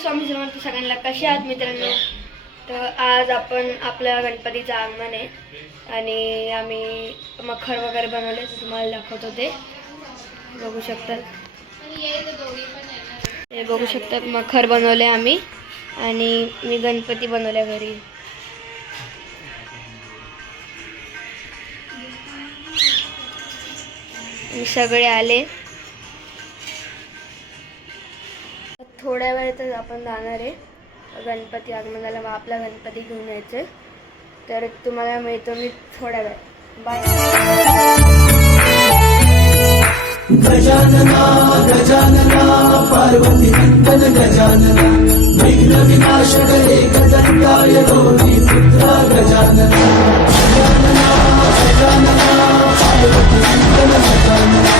स्वामी समर्थ सगळ्यांना कसे आहात मित्रांनो. तर आज आपण आपल्या गणपतीचं आगमन आहे आणि आम्ही मखर वगैरे बनवले तर तुम्हाला दाखवतो. ते बघू शकतात, हे बघू शकतात मखर बनवले आम्ही आणि मी गणपती बनवल्या घरी. सगळे आले. थोड्या वेळातच आपण जाणार आहे गणपती आगमनाला. मग आपला गणपती घेऊन यायचं, तर तुम्हाला मिळतो मी थोड्या वेळ. बाय. गजानना गजानना पार्वती नंदन गजानना विघ्न विनाशक एकदंताय गौरी पुत्रा गजानना गजानना गजानना पार्वती नंदन गजानना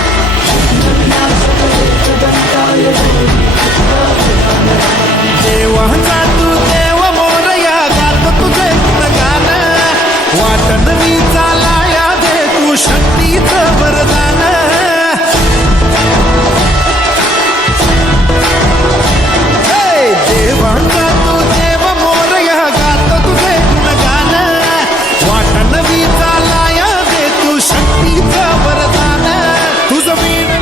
विघ्न विनाशक एकदंताय गौरी पुत्रा गजानना. देवाचा तू देव मोरया गात तुझे गुणगान वाटण मी चालाया दे तू शक्तीचं वरदान. देवाचा तू देव मोरया गात तुझे गुणगान वाटण मी चालाया दे तू शक्तीचं वरदान. तुझं वीण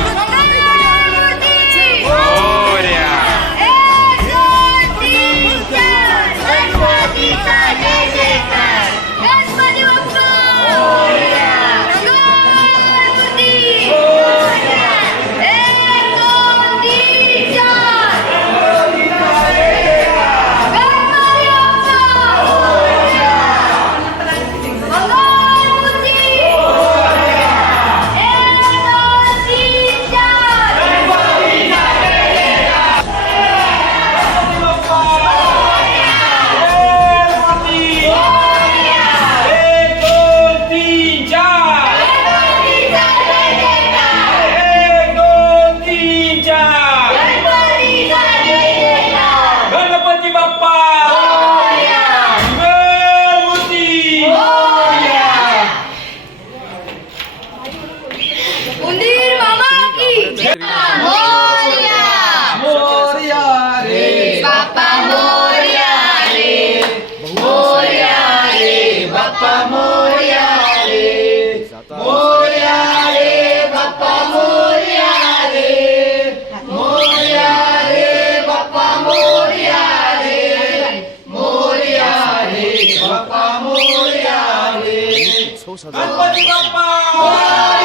गणपती बाप्पा मोरया.